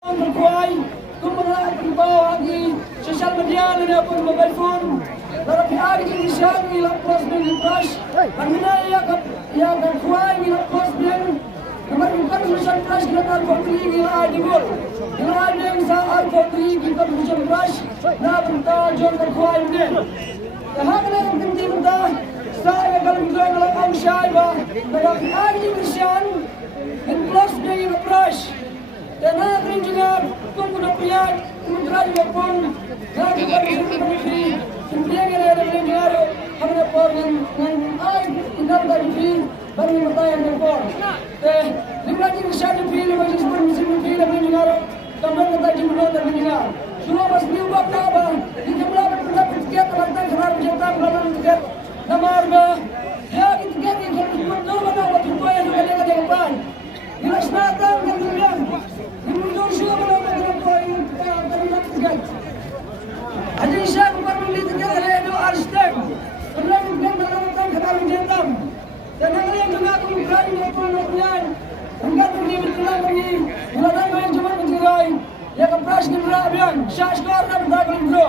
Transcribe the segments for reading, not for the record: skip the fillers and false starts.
Berkuai, kumpulan berbawah di sosial media dan pun mobile phone. Kalau pihak Indonesia ngilang pos dengan crush, karena yang berkuai ngilang pos dengan nomor bukan sosial crush kita alfotri ngilang adibul, ngilang yang sah alfotri kita sosial crush, na bentar John berkuai ini. Yang yang penting dah saya kalau kita ngelakang syaiba, kalau pihak Indonesia in plus dengan crush. Dan akhirnya juga kemudian kementerian maupun yang berfungsi kemudian ada mendengar hanya porgen ai tidak lagi baru bertanya dengan lagi misalnya film masih film mendengar tambah kata jumlah dan mendengar sudah masih ubah apa di jumlah pendapat tiket tentang kelar jatah dalam tiket nama ya tiket yang betul betul waktu itu yang juga dia depan jelas datang dan kemudian Ada isya memperoleh tiga redo arstek, kemudian melakukan ketahuan jentam, dan yang juga kemudian maupun enggak terjadi betulan lagi, mulai main cuma mencerai, ya kepras kendera biang, syah skor dan berdagang bro.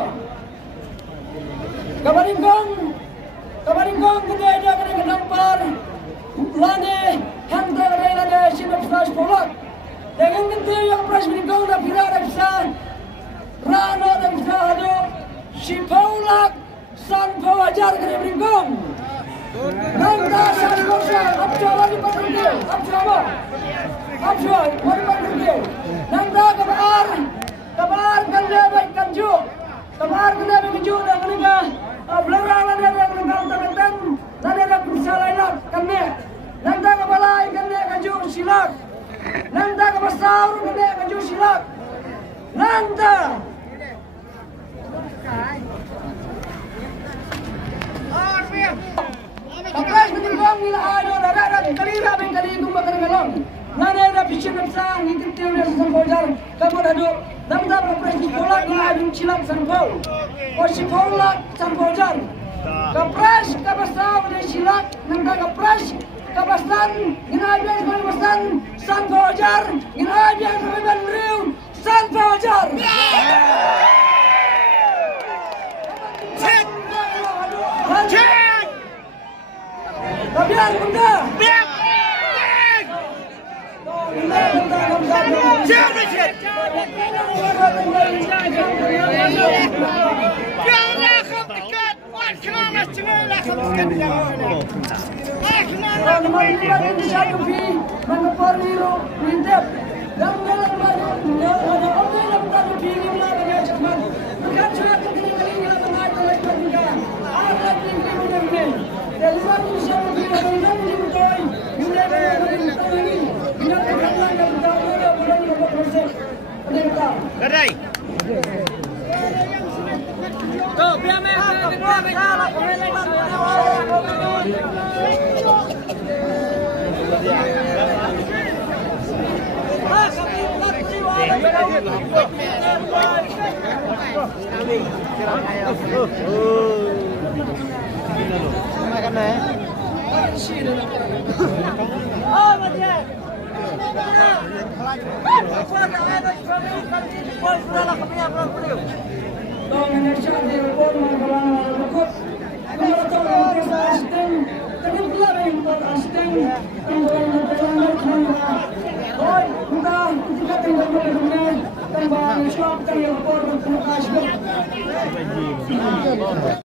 Kabaringkong kita ada kena kedampar, lane, hantar lane sinap flash polak. Dengan itu yang pras berikong dan pira dan bisa Rano dan bisa hado si Paulak san pawajar kena berikong Nangda san kosa abjawa di patrikil abjawa wali patrikil Nangda kabar kanda baik kanju kabar kanda baik kanju dan kena belarang lada yang legal terbeten lada yang bisa lainlah kanda Nangda kabalai kanda kanju silak Nanda ka basaur kene kaju silak. Nanda. Kapres meningkong nila ano darara kalira ben kali kumba kangalam. Nana da pishin sang ikitil na sa bojar kamod ado. Nanda kapres kolak na adun silak sanpau. O si kolak san bojar. Kapres ka basaur na silak nanda kapres Kapasan, ginaabiyan sa kapasan, San Fajar, ginaabiyan sa Kapasan Riu, San Fajar! Cek! Cek! Kabian, bunda! Biak! Cek! Cek! Tuh, biar